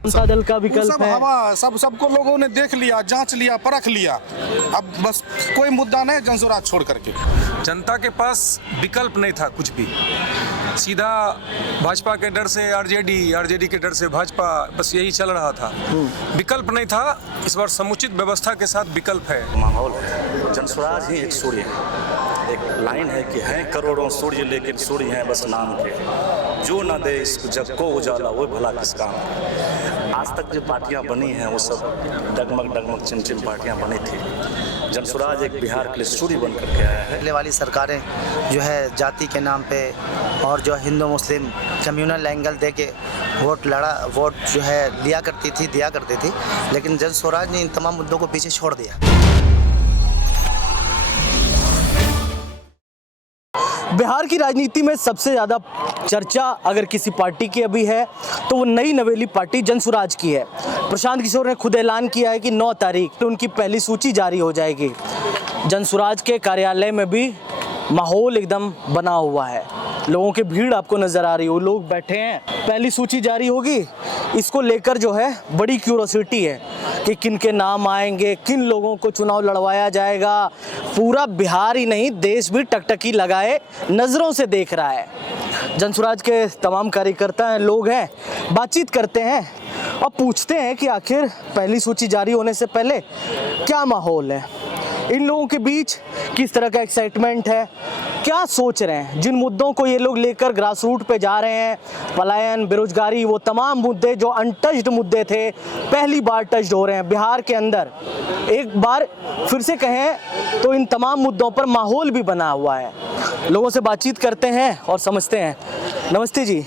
जनता दल का वो विकल्प सब है। हवा सबको लोगों ने देख लिया, जांच लिया, परख लिया। अब बस कोई मुद्दा नहीं जनसुराज छोड़ करके। जनता के पास विकल्प नहीं था कुछ भी, सीधा भाजपा के डर से आरजेडी, आरजेडी के डर से भाजपा, बस यही चल रहा था। विकल्प नहीं था। इस बार समुचित व्यवस्था के साथ विकल्प है। माहौल है, जनसुराज ही एक सूर्य है। एक लाइन है कि हैं करोड़ों सूर्य लेकिन सूर्य हैं बस नाम के, जो न दे इस जग को उजाला वो भला किस काम का। आज तक जो पार्टियां बनी हैं वो सब डगमग चिमचिम पार्टियां बनी थी। जनसुराज एक बिहार के लिए सूर्य बन करके आया है। पहले वाली सरकारें जो है जाति के नाम पे और जो हिंदू मुस्लिम कम्युनल एंगल दे के वोट जो है दिया करती थी, लेकिन जनसुराज ने इन तमाम मुद्दों को पीछे छोड़ दिया। बिहार की राजनीति में सबसे ज़्यादा चर्चा अगर किसी पार्टी की अभी है तो वो नई नवेली पार्टी जनसुराज की है। प्रशांत किशोर ने खुद ऐलान किया है कि 9 तारीख को उनकी पहली सूची जारी हो जाएगी। जनसुराज के कार्यालय में भी माहौल एकदम बना हुआ है, लोगों की भीड़ आपको नज़र आ रही हो, लोग बैठे हैं। पहली सूची जारी होगी, इसको लेकर जो है बड़ी क्यूरोसिटी है कि किन के नाम आएंगे, किन लोगों को चुनाव लड़वाया जाएगा। पूरा बिहार ही नहीं, देश भी टकटकी लगाए नज़रों से देख रहा है। जनसुराज के तमाम कार्यकर्ता हैं, लोग हैं, बातचीत करते हैं और पूछते हैं कि आखिर पहली सूची जारी होने से पहले क्या माहौल है, इन लोगों के बीच किस तरह का एक्साइटमेंट है, क्या सोच रहे हैं। जिन मुद्दों को ये लोग लेकर ग्रास रूट पे जा रहे हैं, पलायन, बेरोजगारी, वो तमाम मुद्दे जो अनटच्ड मुद्दे थे पहली बार टच्ड हो रहे हैं बिहार के अंदर। एक बार फिर से कहें तो इन तमाम मुद्दों पर माहौल भी बना हुआ है। लोगों से बातचीत करते हैं और समझते हैं। नमस्ते जी,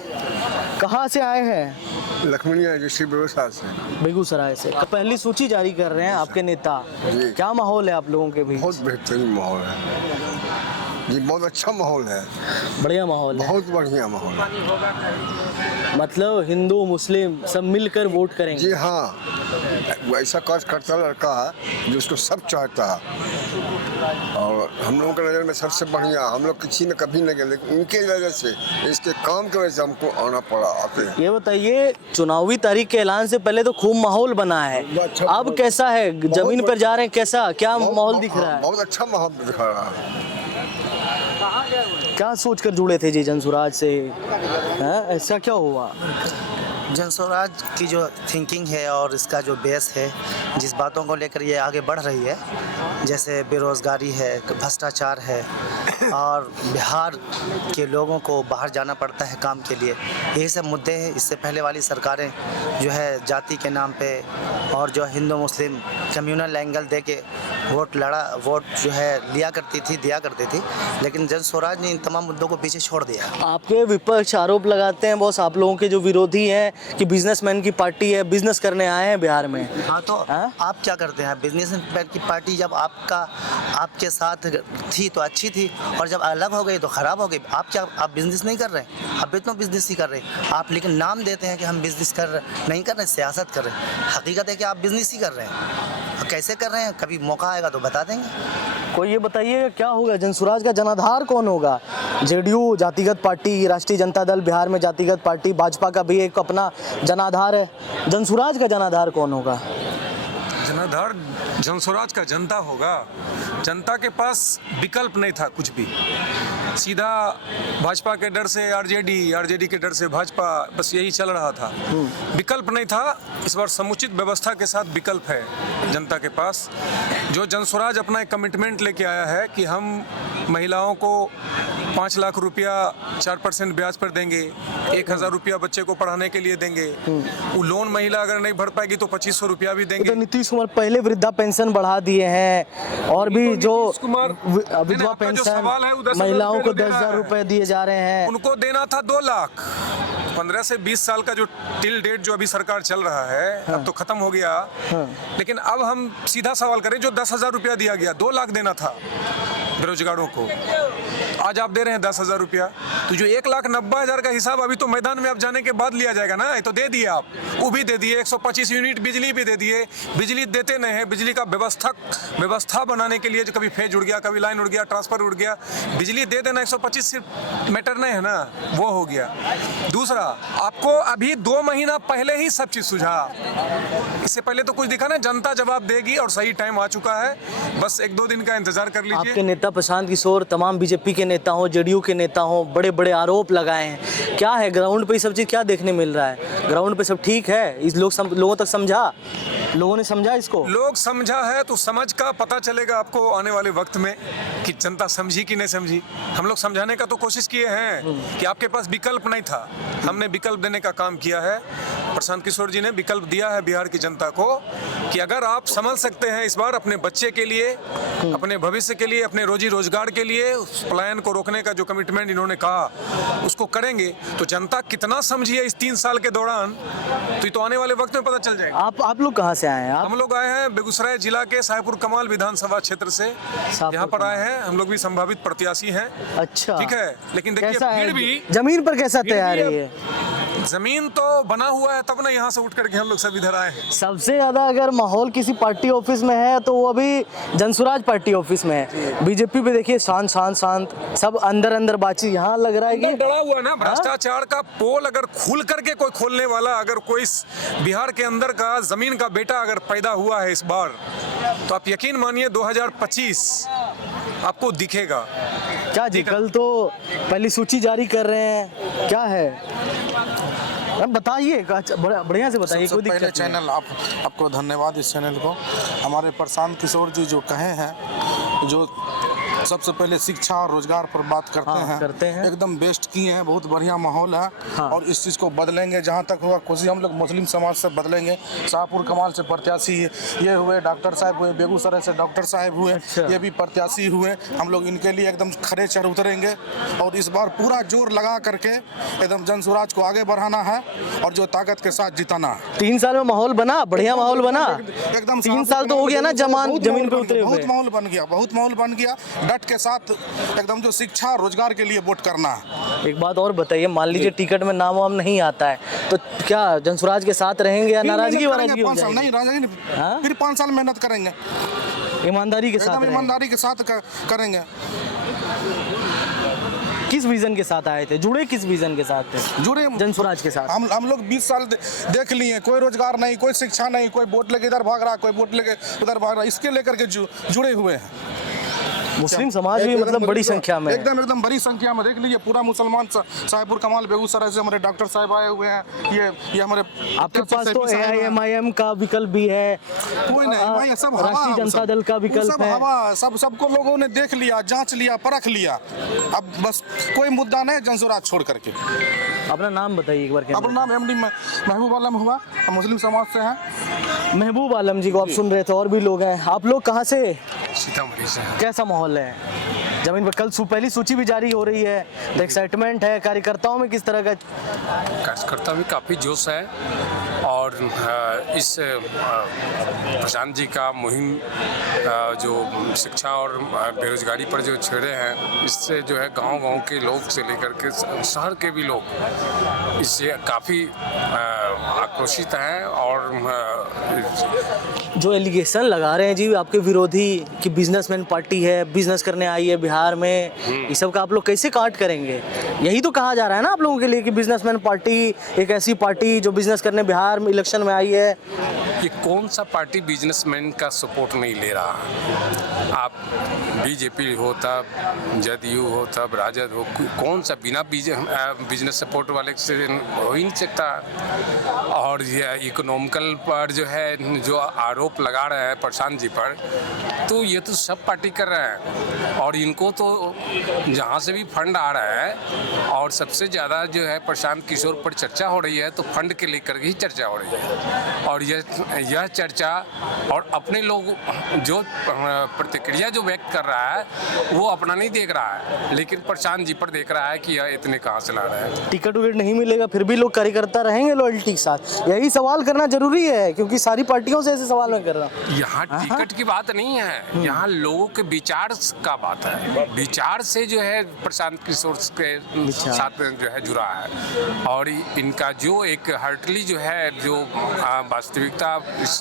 कहाँ से आए हैं? लखमनिया डिस्ट्रिक्ट बेगूसराय से। बेगूसराय से। पहली सूची जारी कर रहे हैं आपके नेता, क्या माहौल है आप लोगों के बीच? बहुत बेहतरीन माहौल है जी, बहुत अच्छा माहौल है, बढ़िया माहौल है, बहुत बढ़िया माहौल है। मतलब हिंदू मुस्लिम सब मिलकर वोट करेंगे? जी हाँ, वो ऐसा कार्य करता लड़का है जो उसको सब चाहता है, और हम लोगों के नज़र में सबसे बढ़िया। हम लोग किसी में कभी नहीं गए, लेकिन उनके वजह से, इसके काम की वजह से हमको आना पड़ा। आते ये बताइए, चुनावी तारीख के ऐलान से पहले तो खूब माहौल बना है, अब कैसा है? जमीन पर जा रहे हैं, कैसा क्या माहौल दिख रहा है? बहुत अच्छा माहौल दिख रहा है। क्या सोचकर जुड़े थे जी जनसुराज से, ऐसा क्या हुआ? जनसुराज की जो थिंकिंग है और इसका जो बेस है, जिस बातों को लेकर ये आगे बढ़ रही है, जैसे बेरोज़गारी है, भ्रष्टाचार है, और बिहार के लोगों को बाहर जाना पड़ता है काम के लिए, यही सब मुद्दे हैं। इससे पहले वाली सरकारें जो है जाति के नाम पे और जो हिंदू मुस्लिम कम्युनल एंगल दे के वोट जो है दिया करती थी, लेकिन जनसुराज ने इन तमाम मुद्दों को पीछे छोड़ दिया। आपके विपक्ष आरोप लगाते हैं बॉस, आप लोगों के जो विरोधी हैं, कि बिजनेसमैन की पार्टी है, बिजनेस करने आए हैं बिहार में। हाँ, तो आप क्या करते हैं? बिजनेसमैन की पार्टी जब आपके साथ थी तो अच्छी थी, और जब अलग हो गई तो ख़राब हो गई। आप बिजनेस नहीं कर रहे हैं, आप तो बिजनेस ही कर रहे हैं आप, लेकिन नाम देते हैं कि हम बिजनेस नहीं कर रहे, सियासत कर रहे हैं। हकीकत है कि आप बिजनेस ही कर रहे हैं। कैसे कर रहे हैं, कभी मौका आएगा तो बता देंगे। कोई ये बताइए क्या होगा, जनसुराज का जनाधार कौन होगा? जेडीयू जातिगत पार्टी, राष्ट्रीय जनता दल बिहार में जातिगत पार्टी, भाजपा का भी एक अपना जनाधार है, जनसुराज का जनाधार कौन होगा? जनाधार जनसुराज का जनता होगा। जनता के पास विकल्प नहीं था कुछ भी, सीधा भाजपा के डर से आरजेडी, आरजेडी के डर से भाजपा, बस यही चल रहा था। विकल्प नहीं था। इस बार समुचित व्यवस्था के साथ विकल्प है जनता के पास। जो जनसुराज अपना एक कमिटमेंट लेके आया है कि हम महिलाओं को 5 लाख रुपया 4% ब्याज पर देंगे, 1000 रुपया बच्चे को पढ़ाने के लिए देंगे, वो लोन महिला अगर नहीं भर पाएगी तो 2500 रुपया भी देंगे। तो नीतीश कुमार पहले वृद्धा पेंशन बढ़ा दिए हैं, और भी जो विधवा पेंशन महिलाओं को 10,000 रुपए दिए जा रहे हैं। उनको देना था 2 लाख। 15 से 20 साल का जो टिल डेट जो अभी सरकार चल रहा है, अब तो खत्म हो गया। लेकिन अब हम सीधा सवाल करें, जो 10,000 रुपया दिया गया, 2 लाख देना था, बेरोजगारों को। आज आप दे रहे हैं 10,000 रुपया, तो जो 1,90,000 का हिसाब अभी तो मैदान में आप जाने के बाद लिया जाएगा ना। ये तो दे दिए आप, वो भी दे दिए, 125 यूनिट बिजली भी दे दिए। बिजली देते नहीं है, बिजली का व्यवस्था बनाने के लिए जो कभी फेज उड़ गया, कभी लाइन उड़ गया, ट्रांसफर उड़ गया, बिजली दे देना 125 सिर्फ मैटर नहीं है ना, वो हो गया। दूसरा, आपको अभी 2 महीना पहले ही सब चीज सुझा, इससे पहले तो कुछ दिखा ना। जनता जवाब देगी और सही टाइम आ चुका है, बस 1-2 दिन का इंतजार कर लीजिए। आपके नेता प्रशांत किशोर तमाम बीजेपी के नेता हों, जेडीयू के नेता हों, बड़े बड़े आरोप लगाए हैं। क्या है ग्राउंड पे ये सब चीज़ क्या देखने मिल रहा है? ग्राउंड पे सब ठीक है? इस लोगों तक समझा, लोगों ने समझा इसको? लोग समझा है तो समझ का पता चलेगा आपको आने वाले वक्त में कि जनता समझी कि नहीं समझी। हम लोग समझाने का तो कोशिश किए हैं कि आपके पास विकल्प नहीं था, हमने विकल्प देने का काम किया है। प्रशांत किशोर जी ने विकल्प दिया है बिहार की जनता को कि अगर आप संभल सकते हैं इस बार अपने बच्चे के लिए, अपने भविष्य के लिए, अपने रोजी रोजगार के लिए, उस पलायन को रोकने का जो कमिटमेंट इन्होंने कहा उसको करेंगे, तो जनता कितना समझी है इस 3 साल के दौरान, तो ये तो आने वाले वक्त में पता चल जाएगा। आप लोग कहाँ से आए हैं? आप हम लोग आए हैं बेगूसराय जिला के साहेबपुर कमाल विधानसभा क्षेत्र से, यहाँ पर आए हैं। हम लोग भी संभावित प्रत्याशी हैं। अच्छा, ठीक है, लेकिन देखिए कैसा है फिर भी जमीन पर कैसा फिर तैयार भी है ये? जमीन तो बना हुआ है, तब ना यहाँ से उठ करके हम लोग सब इधर आए हैं। सबसे ज्यादा अगर माहौल किसी पार्टी ऑफिस में है तो वो अभी जनसुराज पार्टी ऑफिस में है। बीजेपी पे देखिए शांत सब अंदर बातचीत। यहाँ लग रहा है कि डरा हुआ ना, भ्रष्टाचार का पोल अगर खुल करके कोई खोलने वाला, अगर कोई बिहार के अंदर का जमीन का बेटा अगर पैदा हुआ है इस बार, तो आप यकीन मानिए 2025 आपको दिखेगा। क्या जी, कल तो पहली सूची जारी कर रहे हैं, क्या है? अब बताइए, बढ़िया से बताइए। सबसे कोई पहले दिक्कत नहीं। चैनल आपको धन्यवाद इस चैनल को। हमारे प्रशांत किशोर जी जो कहे हैं, जो सबसे पहले शिक्षा और रोजगार पर बात करते हैं, एकदम बेस्ट किए हैं। बहुत बढ़िया माहौल है। हाँ। और इस चीज़ को बदलेंगे, जहाँ तक होगा कोशिश हम लोग मुस्लिम समाज से बदलेंगे। शाहपुर कमाल से प्रत्याशी ये हुए, डॉक्टर साहब हुए, बेगूसराय से डॉक्टर साहब हुए, अच्छा। ये भी प्रत्याशी हुए। हम लोग इनके लिए एकदम खड़े चढ़ उतरेंगे और इस बार पूरा जोर लगा करके एकदम जनसुराज को आगे बढ़ाना है और जो ताकत के साथ जिताना है। 3 साल में माहौल बना, बढ़िया माहौल बना। एकदम 3 साल तो हो गया ना जमीन पे उतरे हुए। बहुत माहौल बन गया। डट के साथ एकदम जो शिक्षा रोजगार के लिए वोट करना है। एक बात और बताइए, मान लीजिए टिकट में नाम वाम नहीं आता है तो क्या जनसुराज के साथ रहेंगे या नाराजगी वाराजगी हो जाएगी? नहीं, नाराजगी नहीं। हाँ? फिर 5 साल मेहनत करेंगे, ईमानदारी के साथ एकदम रहेंगे। ईमानदारी के साथ करेंगे। किस विजन के साथ आए थे? जुड़े किस विजन के साथ थे? जुड़े जनसुराज के साथ। हम लोग 20 साल देख लिए, कोई रोजगार नहीं, कोई शिक्षा नहीं, कोई वोट लेके इधर भाग रहा, कोई वोट लेके उधर भाग रहा, इसके लेकर के जुड़े हुए हैं। मुस्लिम समाज भी मतलब बड़ी संख्या में है। एकदम बड़ी संख्या में। देख लीजिए पूरा मुसलमान साहेबपुर कमाल बेगूसराय से हमारे डॉक्टर साहब आए हुए हैं। ये हमारे आपके पास तो AIMIM का विकल्प भी है, कोई नहीं, सब हवा, राष्ट्रीय जनता दल का विकल्प सब है। हवा, सबको लोगों ने देख लिया, जांच लिया, परख लिया। अब बस कोई मुद्दा नहीं जनसुराज छोड़ करके। अपना नाम बताइए एक बार। अपना नाम MD महबूब आलम हुआ, हम मुस्लिम समाज से हैं। महबूब आलम जी को आप सुन रहे थे, और भी लोग हैं। आप लोग कहाँ से? सीतामढ़ी से। कैसा माहौल है जमीन पर? कल पहली सूची भी जारी हो रही है, तो एक्साइटमेंट है। कार्यकर्ताओं में किस तरह का? कार्यकर्ता में काफ़ी जोश है और इस प्रशांत जी का मुहिम जो शिक्षा और बेरोजगारी पर जो छेड़े हैं, इससे जो है गांव के लोग से लेकर के शहर के भी लोग इससे काफ़ी आक्रोशित हैं। और जो एलिगेशन लगा रहे हैं जी आपके विरोधी कि बिजनेसमैन पार्टी है, बिजनेस करने आई है बिहार में, ये सब का आप लोग कैसे काट करेंगे? यही तो कहा जा रहा है ना आप लोगों के लिए कि बिजनेसमैन पार्टी एक ऐसी पार्टी जो बिजनेस करने बिहार में इलेक्शन में आई है। ये कौन सा पार्टी बिजनेसमैन का सपोर्ट नहीं ले रहा? आप बीजेपी हो तब, जदयू हो तब, राजद हो, कौन सा बिना बिजनेस सपोर्ट वाले से हो ही नहीं सकता। और ये इकोनॉमिकल पर जो है जो आरोप लगा रहे हैं प्रशांत जी पर, तो ये तो सब पार्टी कर रहे हैं। और इनको तो जहाँ से भी फंड आ रहा है, और सबसे ज़्यादा जो है प्रशांत किशोर पर चर्चा हो रही है, तो फंड के लेकर ही चर्चा हो रही है। और यह चर्चा और अपने लोग जो प्रतिक्रिया जो व्यक्त कर रहा है वो अपना नहीं देख रहा है, लेकिन प्रशांत जी पर देख रहा है कि यह इतने कहाँ से ला रहा है। टिकट विकट नहीं मिलेगा फिर भी लोग कार्यकर्ता रहेंगे लॉयल्टी के साथ? यही सवाल करना जरूरी है क्योंकि सारी पार्टियों से ऐसे सवाल मैं कर रहा हूँ। यहाँ टिकट की बात नहीं है, यहाँ लोगों के विचार का बात है। विचार से जो है प्रशांत किशोर के साथ में जो है जुड़ा है, और इनका जो एक हार्टली जो है, जो वास्तविकता इस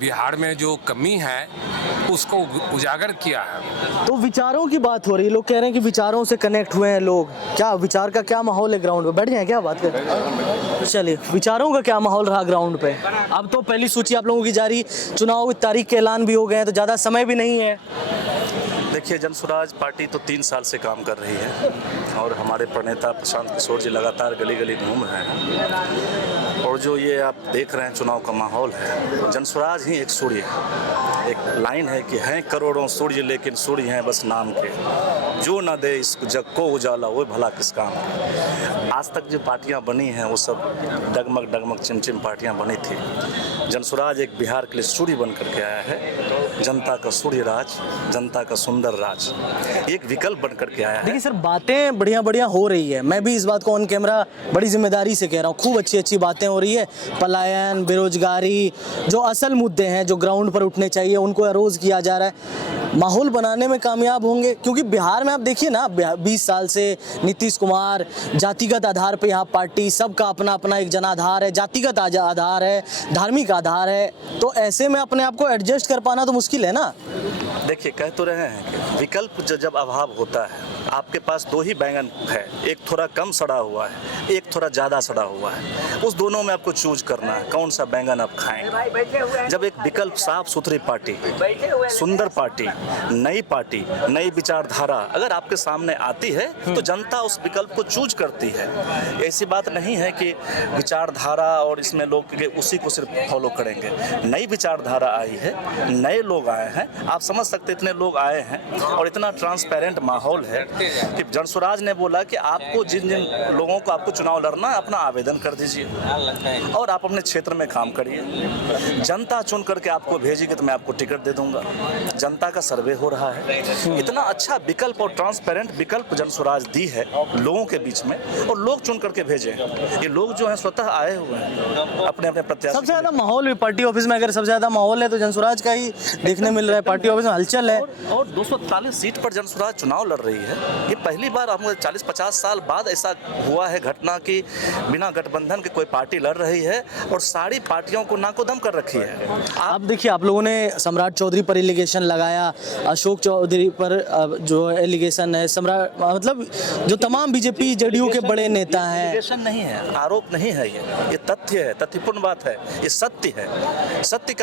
बिहार में जो कमी है उसको उजागर किया है। तो विचारों की बात हो रही है, लोग कह रहे हैं कि विचारों से कनेक्ट हुए हैं लोग। क्या विचार का क्या माहौल है ग्राउंड पे? बैठ जाए क्या बात करें? चलिए, विचारों का क्या माहौल रहा ग्राउंड पे? अब तो पहली सूची आप लोगों की जारी, चुनाव की तारीख के ऐलान भी हो गए हैं, तो ज़्यादा समय भी नहीं है। देखिए, जनसुराज पार्टी तो 3 साल से काम कर रही है और हमारे प्रणेता प्रशांत किशोर जी लगातार गली गली घूम रहे हैं। और जो ये आप देख रहे हैं चुनाव का माहौल है, जनसुराज ही एक सूर्य है। एक लाइन है कि हैं करोड़ों सूर्य लेकिन सूर्य हैं बस नाम के, जो न दे इस जग को उजाला वो भला किस काम के। आज तक जो पार्टियां बनी हैं वो सब डगमग डगमग चिमचिम पार्टियां बनी थी। जनसुराज एक बिहार के लिए सूर्य बन करके आया है, जनता का सूर्य राज, जनता का सुंदर राज, एक विकल्प बन करके आया है। देखिए सर, बातें बढ़िया बढ़िया हो रही है, मैं भी इस बात को ऑन कैमरा बड़ी जिम्मेदारी से कह रहा हूँ। खूब अच्छी अच्छी बातें हो रही है, पलायन, बेरोजगारी, जो असल मुद्दे हैं जो ग्राउंड पर उठने चाहिए उनको अरोज किया जा रहा है। माहौल बनाने में कामयाब होंगे क्योंकि बिहार में आप देखिए ना, 20 साल से नीतीश कुमार जातिगत आधार पे यहाँ पार्टी, सबका अपना अपना एक जनाधार है, जातिगत आधार है, धार्मिक आधार है, तो ऐसे में अपने आप को एडजस्ट कर पाना तो मुश्किल है ना। देखिए, कह तो रहे हैं कि विकल्प जब अभाव होता है, आपके पास 2 ही बैंगन है, एक थोड़ा कम सड़ा हुआ है, एक थोड़ा ज़्यादा सड़ा हुआ है, उस दोनों में आपको चूज करना है कौन सा बैंगन आप खाएंगे। जब एक विकल्प साफ सुथरी पार्टी, सुंदर पार्टी, नई पार्टी, नई विचारधारा अगर आपके सामने आती है तो जनता उस विकल्प को चूज करती है। ऐसी बात नहीं है कि विचारधारा और इसमें लोग उसी को सिर्फ फॉलो करेंगे। नई विचारधारा आई है, नए लोग आए हैं, आप समझ सकते इतने लोग आए हैं और इतना ट्रांसपेरेंट माहौल है कि जनसुराज ने बोला कि आपको जिन जिन लोगों को आपको चुनाव लड़ना है अपना आवेदन कर दीजिए और आप अपने क्षेत्र में काम करिए। जनता चुन करके आपको भेजेगी तो मैं आपको टिकट दे दूंगा। जनता का सर्वे हो रहा है, इतना अच्छा विकल्प और ट्रांसपेरेंट विकल्प जनसुराज दी है लोगों के बीच में और लोग चुन करके भेजे। ये लोग जो हैं स्वतः आए हुए हैं अपने अपने प्रत्याशी। सबसे ज्यादा माहौल भी पार्टी ऑफिस में, अगर सबसे ज्यादा माहौल है तो जनसुराज का ही देखने मिल रहा है। पार्टी ऑफिस में हलचल है और 243 सीट पर जनसुराज चुनाव लड़ रही है। ये पहली बार हम 40-50 साल बाद ऐसा हुआ है घटना कि बिना गठबंधन के कोई पार्टी लड़ रही है और सारी पार्टियों को नाकोदम कर रखी है। आप देखिए, आप लोगों ने सम्राट चौधरी पर एलिगेशन लगाया, अशोक चौधरी पर जो एलिगेशन है, सम्राट मतलब जो तमाम बीजेपी जेडीयू के बड़े नेता हैं। एलिगेशन नहीं है, आरोप नहीं है, ये तथ्य है, तथ्यपूर्ण बात है, ये सत्य है। सत्य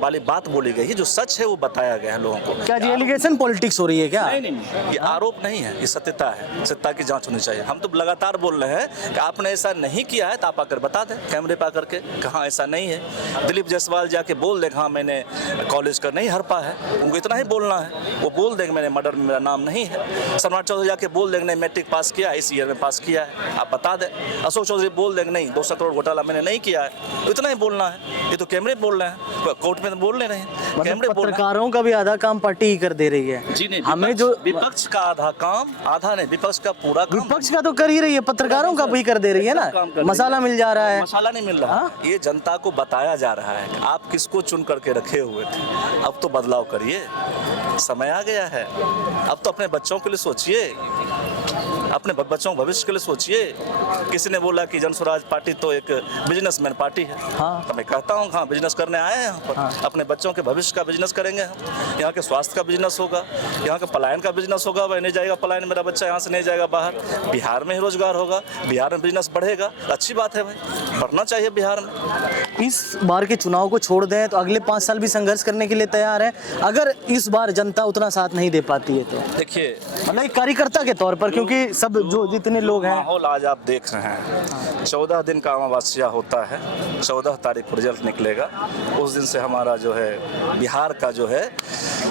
वाली बात बोली गई है, जो सच है वो बताया गया है लोगों को। क्या जी एलिगेशन पॉलिटिक्स हो रही है क्या? नहीं, ये आरोप नहीं है, ये सत्यता है। सत्ता की जांच होनी चाहिए। हम तो लगातार बोल रहे हैं कि आपने ऐसा नहीं किया है तो आप आकर बता दें कैमरे पर आकर के, कहाँ ऐसा नहीं है। दिलीप जायसवाल जाके बोल दें हाँ मैंने कॉलेज का नहीं हरपा है, उनको इतना ही बोलना है। वो बोल देंगे मैंने मर्डर में मेरा नाम नहीं है। सम्राट चौधरी जाके बोल देंगे नहीं मैट्रिक पास किया, इस ईयर में पास किया है, आप बता दें। अशोक चौधरी बोल देंगे नहीं 200 करोड़ घोटाला मैंने नहीं किया है, तो इतना ही बोलना है। ये तो कैमरे बोल रहे हैं, कोर्ट में तो बोल रहे हैं, कैमरे बोल रहे हैं। पत्रकारों का भी आधा काम पार्टी ही कर दे रही है। जी नहीं, हमें जो विपक्ष का आधा काम, आधा नहीं, विपक्ष का पूरा काम। विपक्ष का तो कर ही रही है, पत्रकारों का भी कर दे रही है ना। मसाला मिल जा रहा है, मसाला नहीं मिल रहा। ये जनता को बताया जा रहा है कि आप किसको चुन करके रखे हुए थे, अब तो बदलाव करिए, समय आ गया है। अब तो अपने बच्चों के लिए सोचिए, अपने बच्चों के भविष्य के लिए सोचिए। किसी ने बोला कि जनसुराज पार्टी तो एक बिजनेसमैन पार्टी है। हाँ। तो मैं कहता हूँ हाँ, बिजनेस करने आए हैं यहाँ पर। हाँ। अपने बच्चों के भविष्य का बिजनेस करेंगे हम। यहाँ के स्वास्थ्य का बिजनेस होगा, यहाँ का पलायन का बिजनेस होगा। वह नहीं जाएगा पलायन, मेरा बच्चा यहाँ से नहीं जाएगा बाहर, बिहार में ही रोजगार होगा, बिहार में बिजनेस बढ़ेगा। अच्छी बात है भाई, बढ़ना चाहिए बिहार में। इस बार के चुनाव को छोड़ दें तो अगले 5 साल भी संघर्ष करने के लिए तैयार है अगर इस बार जनता उतना साथ नहीं दे पाती है तो। देखिए, मतलब एक कार्यकर्ता के तौर पर, क्योंकि सब जो जितने लोग हैं, माहौल आज आप देख रहे हैं। 14 दिन का अमावस्या होता है, 14 तारीख को रिजल्ट निकलेगा। उस दिन से हमारा जो है बिहार का जो है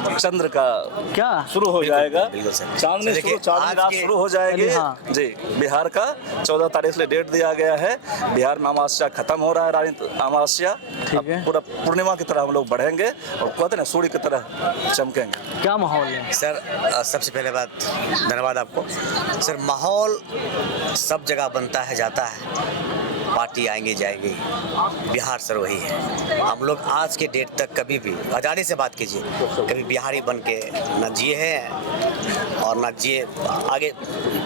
चंद्र का क्या शुरू हो जाएगा, चांदनी रात शुरू हो जाएगी। हाँ। जी, बिहार का 14 तारीख से डेट दिया गया है। बिहार में अमावस्या खत्म हो रहा है, रानी अमावस्या। ठीक है। पूरा पूर्णिमा की तरह हम लोग बढ़ेंगे और कहते हैं सूर्य की तरह चमकेंगे। क्या माहौल है सर? सबसे पहले बात धन्यवाद आपको सर। माहौल सब जगह बनता है, जाता है, पार्टी आएंगी जाएंगी, बिहार सर वही है। हम लोग आज के डेट तक कभी भी आज़ादी से बात कीजिए, कभी बिहारी बन के ना जिए हैं और ना जिए आगे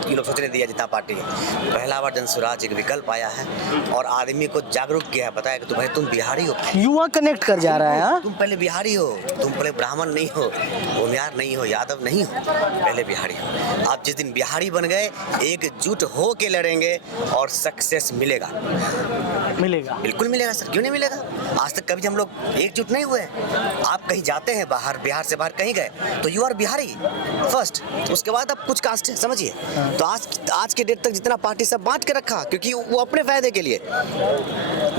ये लोग सोचने दिया जितना पार्टी है। पहला बार जनसुराज एक विकल्प आया है और आदमी को जागरूक किया है, बताया कि भाई तुम बिहारी हो, युवा कनेक्ट कर जा रहा है। हाँ? तुम पहले बिहारी हो, तुम पहले ब्राह्मण नहीं हो, भूमियार नहीं हो, यादव नहीं हो, पहले बिहारी हो। आप जिस दिन बिहारी बन गए एकजुट हो के लड़ेंगे और सक्सेस मिलेगा, मिलेगा, बिल्कुल मिलेगा सर, क्यों नहीं मिलेगा। आज तक कभी हम लोग एकजुट नहीं हुए। आप कहीं जाते हैं बाहर, बिहार से बाहर कहीं गए तो यू आर बिहारी फर्स्ट, उसके बाद आप कुछ कास्ट है, समझिए। तो आज के डेट तक जितना पार्टी सब बांट के रखा क्योंकि वो अपने फायदे के लिए,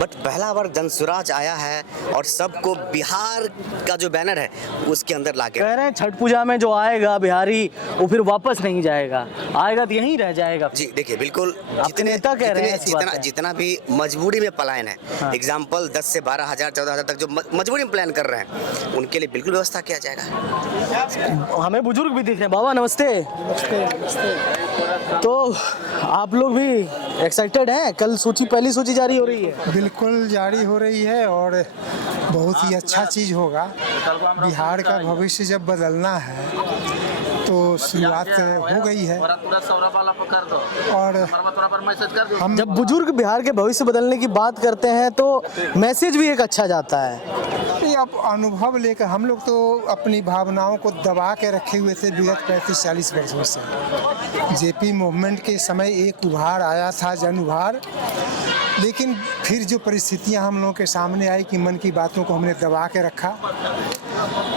बट पहला बार जनसुराज आया है और सबको बिहार का जो बैनर है उसके अंदर लाके कह रहे हैं छठ पूजा में जो आएगा बिहारी वो फिर वापस नहीं जाएगा, आएगा तो यहीं रह जाएगा। जी देखिए, बिल्कुल जितना भी मजबूरी में पलायन है, एग्जाम्पल 10 से 12,000 14,000 तक जो मजबूरी में प्लान कर रहे हैं उनके लिए बिल्कुल व्यवस्था किया जाएगा। हमें बुजुर्ग भी दिख रहे हैं। बाबा नमस्ते। तो आप लोग भी एक्साइटेड हैं? कल सूची, पहली सूची जारी हो रही है। बिल्कुल जारी हो रही है और बहुत ही अच्छा चीज़ होगा। बिहार का भविष्य जब बदलना है तो शुरुआत हो गई है और हम जब बुजुर्ग बिहार के भविष्य बदलने की बात करते हैं तो मैसेज भी एक अच्छा जाता है। अब अनुभव लेकर हम लोग तो अपनी भावनाओं को दबा के रखे हुए थे विगत 35-40 वर्षों से। जेपी मूवमेंट के समय एक उभार आया था, जन उभार, लेकिन फिर जो परिस्थितियां हम लोगों के सामने आई कि मन की बातों को हमने दबा के रखा।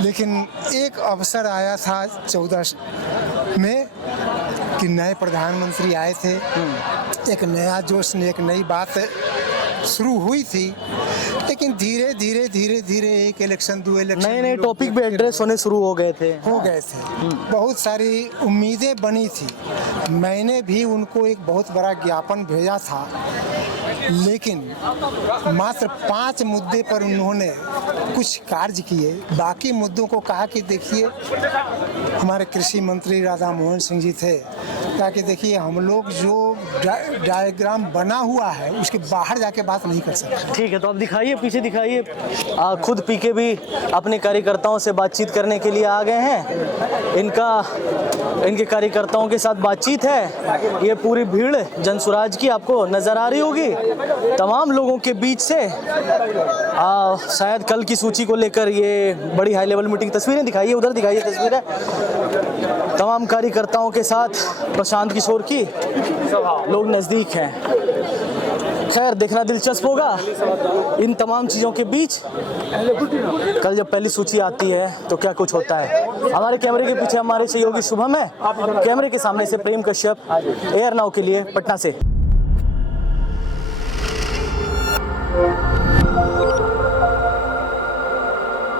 लेकिन एक अवसर आया था 14 में कि नए प्रधानमंत्री आए थे, एक नया जोश ने एक नई बात शुरू हुई थी, लेकिन धीरे धीरे एक इलेक्शन, 2 इलेक्शन, नए टॉपिक पे एड्रेस होने शुरू हो गए थे। बहुत सारी उम्मीदें बनी थी। मैंने भी उनको एक बहुत बड़ा ज्ञापन भेजा था, लेकिन मात्र 5 मुद्दे पर उन्होंने कुछ कार्य किए। बाकी मुद्दों को कहा कि देखिए, हमारे कृषि मंत्री राधा मोहन सिंह जी थे, ताकि देखिए हम लोग जो डायग्राम बना हुआ है उसके बाहर जाके बात नहीं कर सकते। ठीक है, तो आप दिखाइए, पीछे दिखाइए। खुद पीके भी अपने कार्यकर्ताओं से बातचीत करने के लिए आ गए हैं। इनके कार्यकर्ताओं के साथ बातचीत है। ये पूरी भीड़ जनसुराज की आपको नजर आ रही होगी। तमाम लोगों के बीच से शायद कल की सूची को लेकर ये बड़ी हाई लेवल मीटिंग, तस्वीरें दिखाइए, उधर दिखाइए तस्वीरें। तमाम कार्यकर्ताओं के साथ प्रशांत किशोर की लोग नज़दीक हैं। खैर, देखना दिलचस्प होगा इन तमाम चीज़ों के बीच कल जब पहली सूची आती है तो क्या कुछ होता है। हमारे कैमरे के पीछे हमारे सहयोगी शुभम है, कैमरे के सामने से प्रेम कश्यप, एयर नाउ के लिए पटना से।